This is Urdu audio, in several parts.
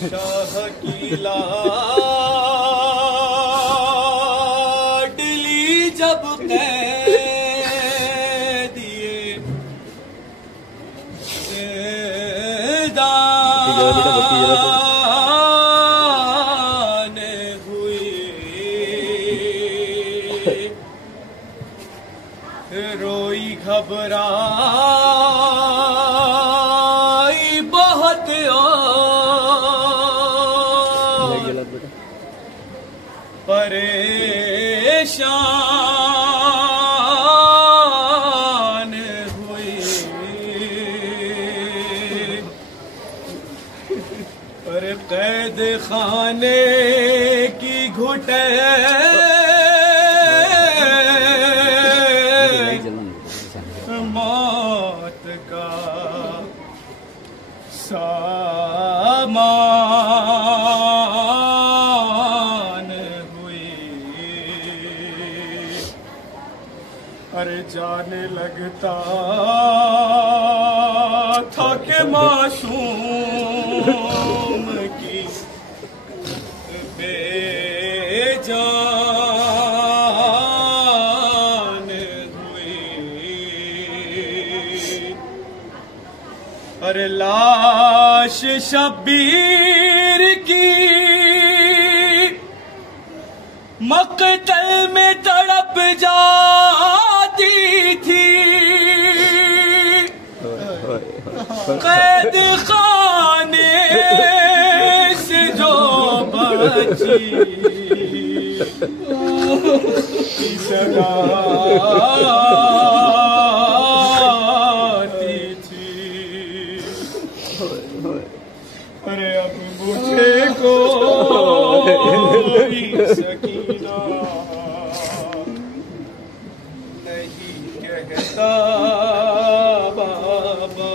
شاہ کی لاڈلی جب قیدیے زندان ہوئی روئی گھبرائی بہت پریشان ہوئی پر قید خانے کی گھٹے موت کا سامان ہوئی اور جانے لگتا تھا کہ معصوم کی بے جان ہوئی اور لاش شبیر کی مقتل میں تڑپ جاتی تھی قید خانے سے جو بچی سگاتی تھی ارے اب مجھے کوئی سکینہ نہیں کہتا بابا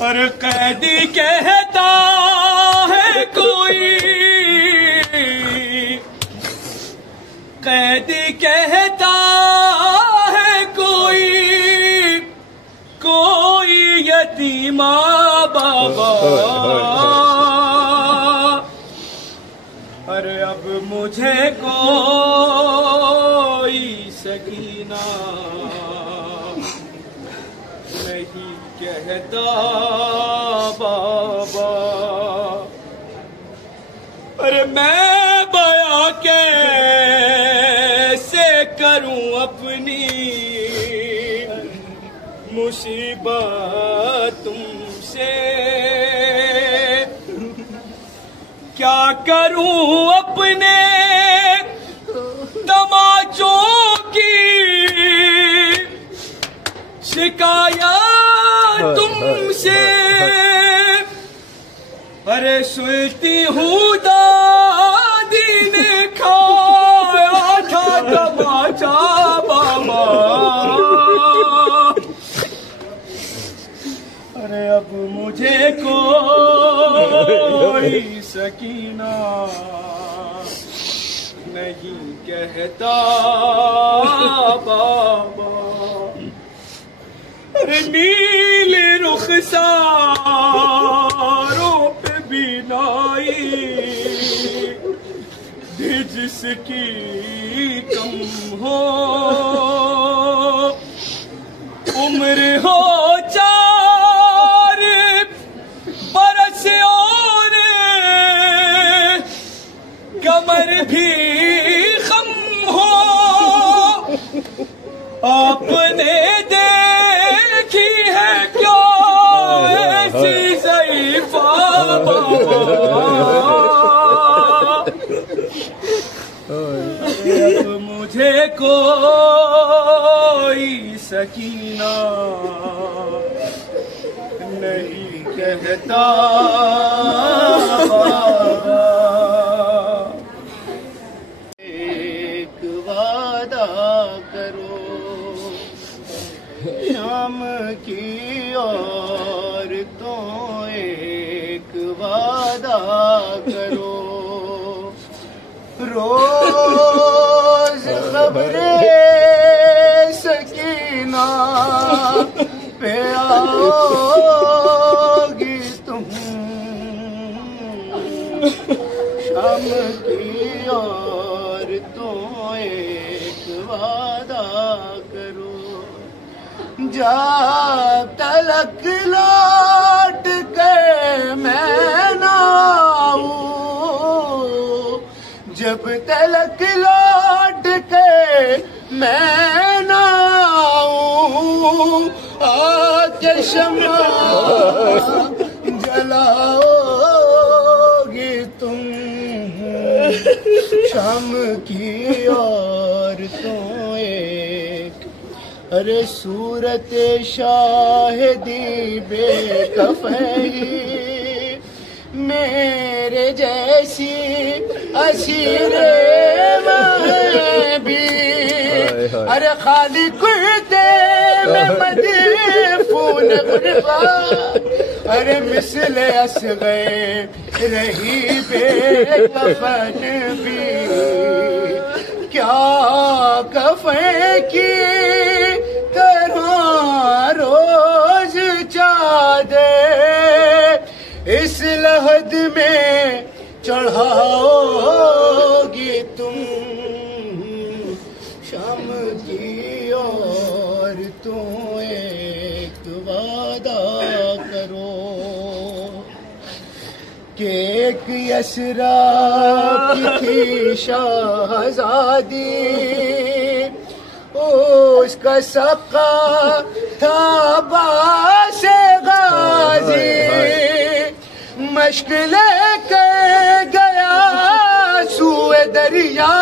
اور قیدی کہتا ہے کوئی قیدی کہتا ہے کوئی کوئی یتیمہ بابا ارے اب مجھے کوئی سکینہ نہیں کہتا بابا ارے میں بیاں کیسے کروں اپنی مصیبت تم سے کیا کروں اپنے تماچوں کی شکایت تم سے ارے سنتی ہوں دادی نے کھایا تھا تماچا بابا ارے اب مجھے کوئی سکینہ نہیں کہتا بابا ارے نیل رخساروں پہ بینائی بھی جس کی کم ہو عمر ہو کمر بھی خم ہو آپ نے دیکھی ہے کیا ایسی ضعیفہ اب مجھے کوئی سکینہ نہیں کہتا شام کی عورتوں ایک وعدہ کرو روز خبر سکینہ پہ آؤ گی ایک وعدہ کرو، جب تلک لوٹ کے میں نہ آؤں، جب تلک لوٹ کے میں نہ آؤں، آ کے شمع جلاؤ گے تم شام کی عورتوں ایک، ارے صورت شاہدی بے کفئی میرے جیسی اسیر میں بھی، ارے خالی کرتے میں مدفون غربت، ارے مثل اصغر رہی بے کفن بھی، کیا کفن کی طرح روز چادر اس لحد میں چڑھاؤ گی تم، شام کی عورتوں ایک وعدہ کرو کہ ایک یسرا کی تھی شہزادی، اس کا سقا تھا باس غازی، مشق لے کے گیا سوئے دریا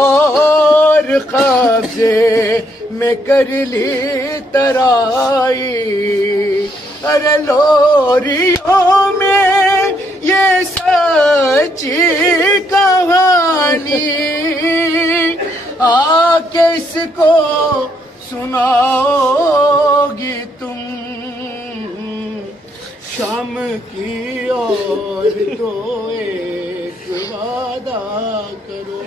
اور قبضے میں کر لی ترائی، ارے لوریوں میں یہ سچی کہانی آ کے اس کو سناؤ گی تم، شام کی عورتوں ایک وعدہ کرو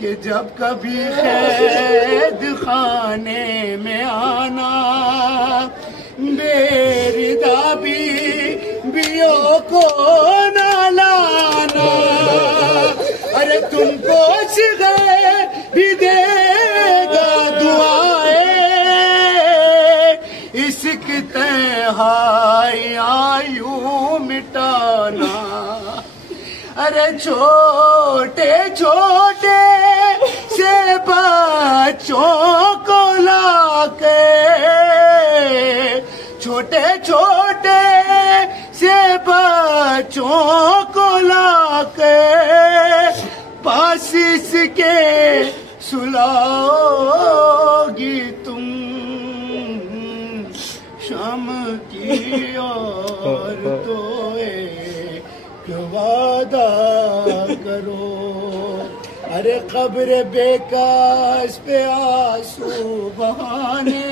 کہ جب کبھی قید خانے میں آنا، بیردہ بیوں کو نہ لانا، ارے تم کو صغیر بھی دے گا دعائیں، اس کی تنہائیاں یوں مٹانا، ارے چھوٹے چھوٹے سے بچوں کو لا کے، چھوٹے چھوٹے سے بچوں کو لا کے پاس اس کے سلاؤ گی تم، شام کی عورتوں ایک وعدہ کرو، ارے قبر بیکاس پہ آنسو بہانے،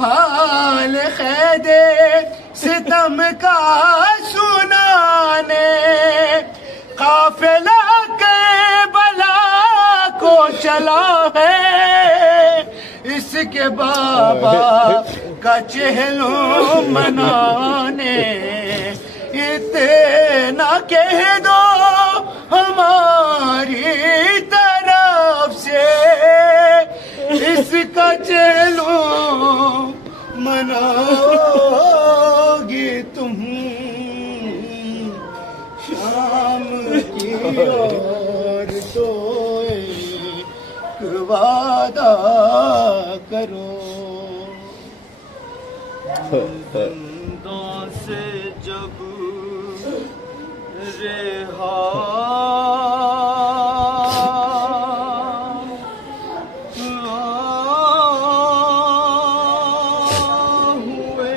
حال قید ستم کا سنانے، قافلہ کربلا کو چلا ہے، اس کے بابا کا چہلو منانے، اتنا کہہ دو ہماری طرف سے، اس کا چہلو مناؤ گی تم، شام کی عورتوں ایک وعدہ کرو، زندوں سے جب رہا ہوئے،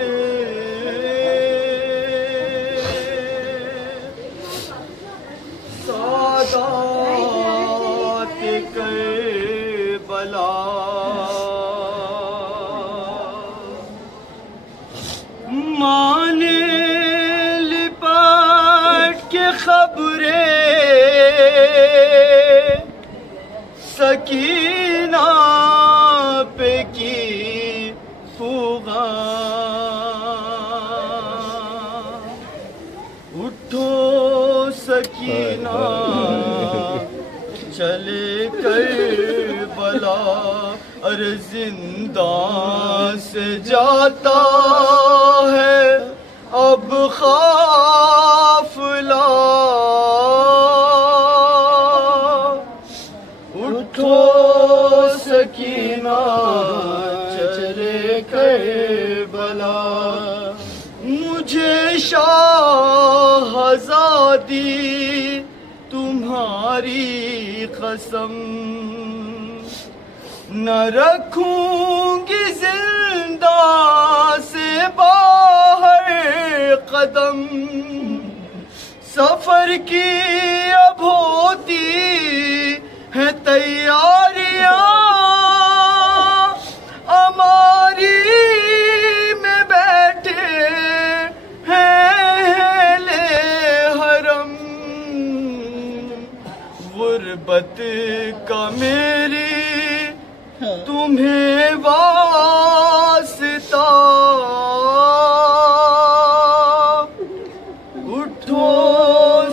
سادات کربلا مانے لپٹ کے خبریں سکینہ پہ کی فغاں، اٹھو سکینہ سکینہ چلے کربلا اور زندان سے جاتا ہے اب قافلہ اٹھو سکینہ چلے کربلا مجھے شاہزادی تمہاری قسم نہ رکھوں گی زندہ سے باہر قدم سفر کی اب ہوتی ہے تیاریاں ہماری میں بیٹھے ہیں لے حرم غربت کا میری تمہیں واسطہ اٹھو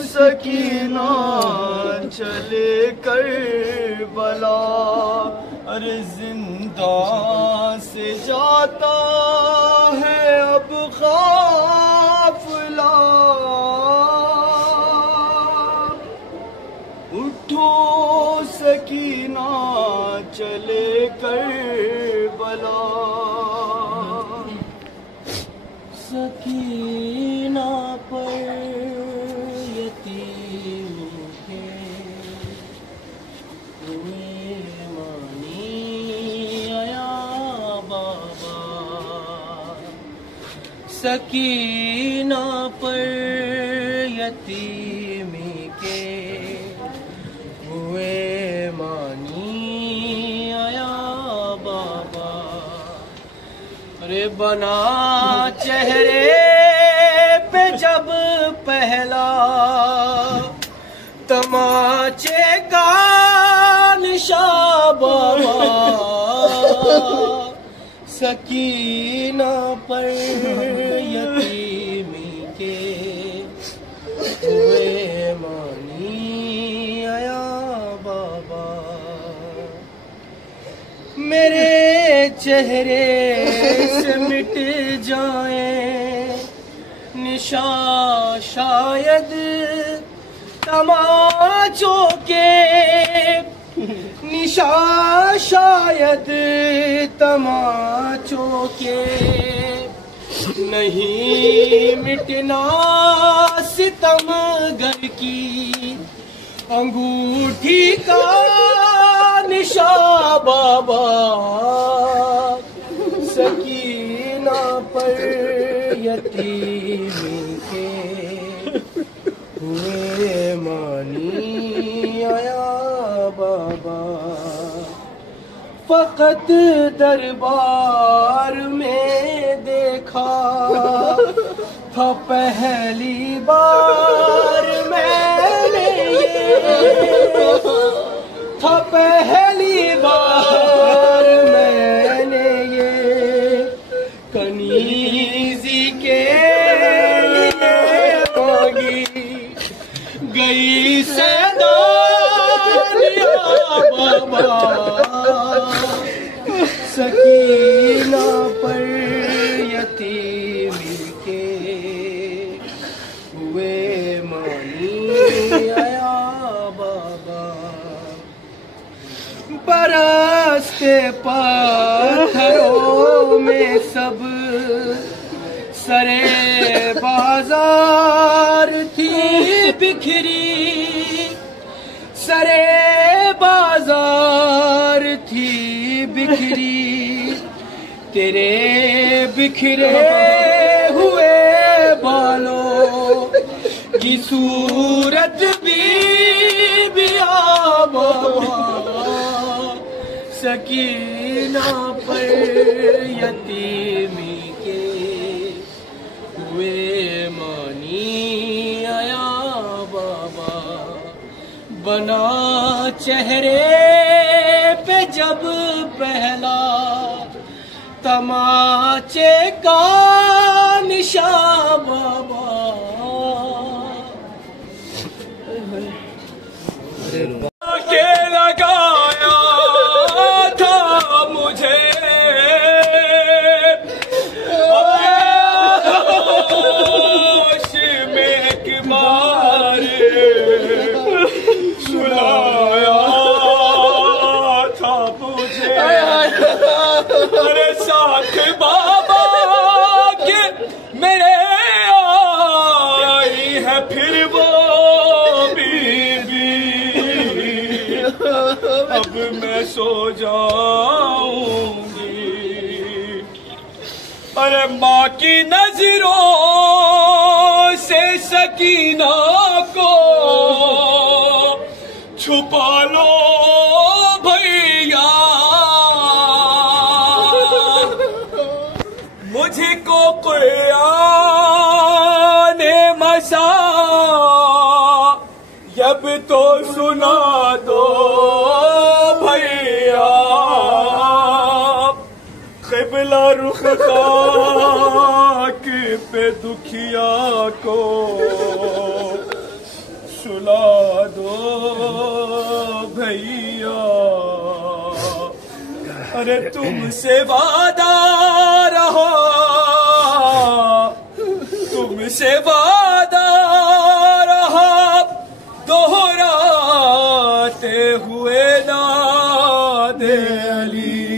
سکینہ چلے کربلا اور زندان سے جاتا ہے اب قافلہ اٹھو سکینہ چلے کربلا سکینہ پر یتیم کے ہوئے مانی آیا بابا سکینہ پر یتیم کے ہوئے مانی آیا بابا ارے بنا چہرے پہ جب پہلا تماچے کا نشاں بابا سکینہ پر یتیمی کے ہوئے مانی آیا بابا میرے چہرے سے مٹ جائیں نشاں شاید تماچوں کے نشاں شاید تماچوں کے نہیں مٹنا ستم گر کی انگوٹھی کا نشاں بابا سکینہ پر یتیمی کے ہوئے مانی آیا بابا فقط دربار میں دیکھا تھا پہلی بار میں نے تھا پہلی بار میں نے یہ کنیزی کے لیے مانگی گئی سیدانیہ بابا سکینہ پر یتیمی کے ہوئے مانی آیا بابا برستے پتھروں میں سب سرے بازار تھی بکھری سرے بازار تھی بکھری تیرے بکھرے ہوئے بالوں کی صورت بھی بابا سکینہ پر یتیمی کے ہوئے مانی آیا بابا بنا چہرے پہ جب پہلا تماچے کا نشاں بابا کے لگایا تھا مجھے ہوش میں ایک بار سلایا تھا مجھے ارے ساتھ بابا کے میرے آئی ہے پھر وہ اب میں سو جاؤں گی ارے ماں کی نظروں سے سکینہ کو چھپا لو بھیا مجھ کو قرآن مسائب تو سنا دو قبلہ رخ خاک پہ دکھیا کو سلا دو بھیا ارے تم سے وعدہ رہا تم سے وعدہ رہا دوہراتے ہوئے ناد علی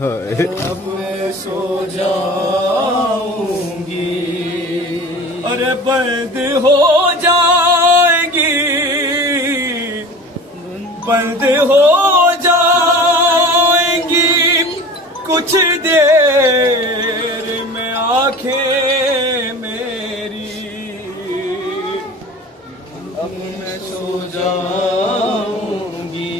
اب میں سو جاؤں گی ارے بند ہو جائیں گی بند ہو جائیں گی کچھ دیر میں آنکھیں میری اب میں سو جاؤں گی